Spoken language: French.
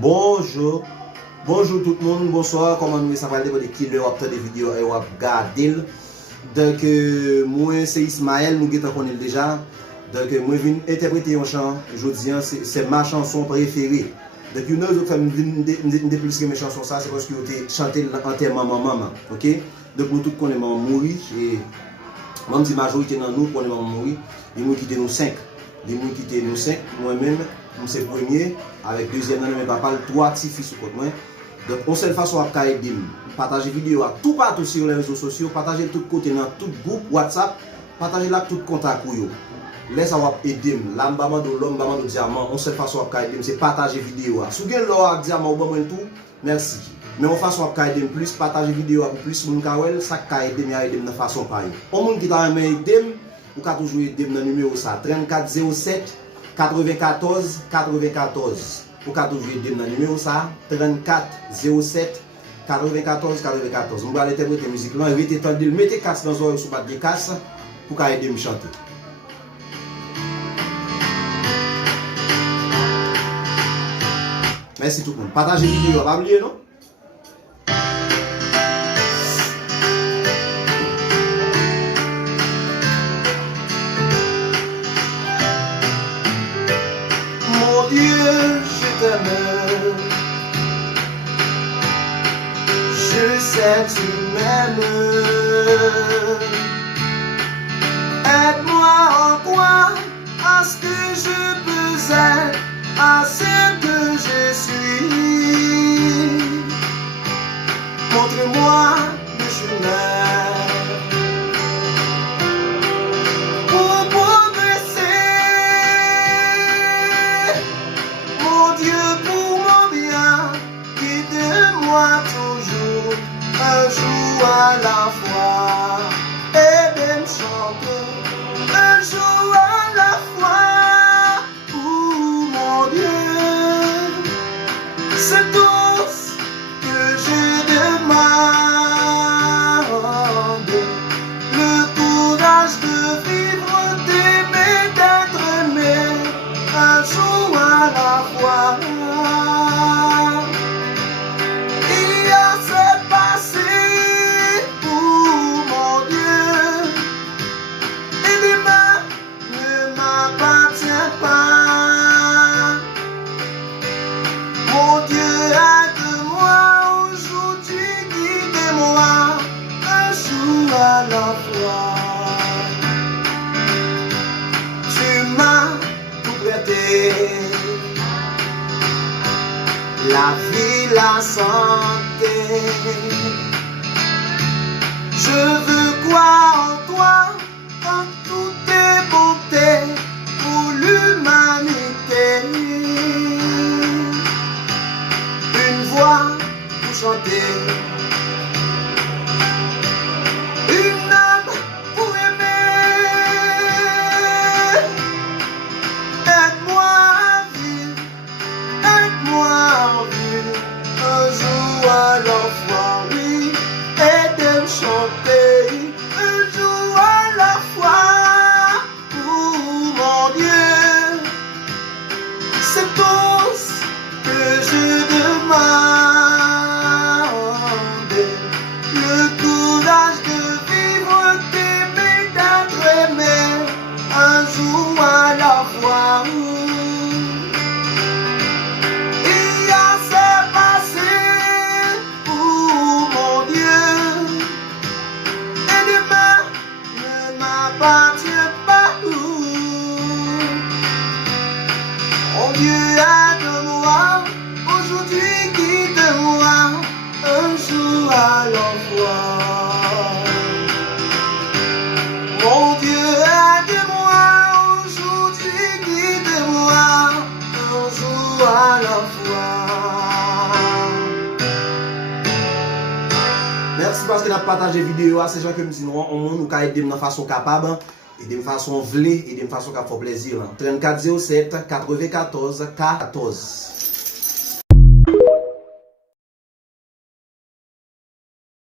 Bonjour. Bonjour tout le monde, bonsoir. Comment nous ça va aller de qui leur obtenir des vidéos et regarder. Donc moi c'est Ismaël, nous qui connaissons déjà. Donc moi je viens interpréter un chant. Aujourd'hui c'est ma chanson préférée. Donc une autre fois me plus mes chansons ça c'est parce que j'ai chanté entièrement maman. OK? Donc nous tous connaissons maman mourir et même si majorité dans nous connaissons maman mourir, et nous quitter nous 5. Les gens qui étaient nous 5, moi-même, c'est premier, avec deuxième nom, mes papa, 3 petits fils au moi. Donc, on seule façon à aider, partager vidéo à tout partout sur les réseaux sociaux, partager tout côté dans tout groupe WhatsApp, partager là tout contact pour vous. Laisse à aider, l'homme de diamant, on seule façon à aider, c'est partager vidéo. Si vous avez l'or diamant ou tout, merci. Mais on façon à aider plus, partager vidéo pour plus de monde, ça aider, mais aider de façon pareille. Au monde qui t'a aider, ou pouvez toujours aider dans le numéro 3407 94 94. Vous pouvez toujours aider dans le numéro 3407 94 94. On va interpréter la musique là, mettez casse dans les oreilles, sous des casses pour aider à me chanter. Merci tout le monde. Partagez la vidéo, pas oublier non? Dieu, je t'aime. Je sais tu m'aimes. Aide-moi en quoi à ce que je peux être, à ce que je suis. Montre-moi le chemin. Toujours, un jour à la fois, et de me chanter, un jour à la fois, mon Dieu, c'est tout ce que je demande, le courage de vivre, d'aimer, d'être aimé, un jour à la fois. Tu m'as tout prêté, la vie, la santé. Je veux croire en toi, en toutes tes bontés pour l'humanité. Une voix pour chanter. À la fois, oui, et de me chanter un jour à la fois. Mon Dieu, c'est tout ce que je demande, le courage de vivre, d'aimer, d'être aimé, un jour à la fois. Mon Dieu, aide-moi, aujourd'hui guide-moi, un jour à la fois. Mon Dieu, aide-moi, aujourd'hui guide-moi, un jour à la fois. Merci parce que nous avons partagé la vidéo à ces gens que nous disons, on nous a aidé de façon capable. Et de façon vlée et de façon qui fait plaisir. 3407 94 14.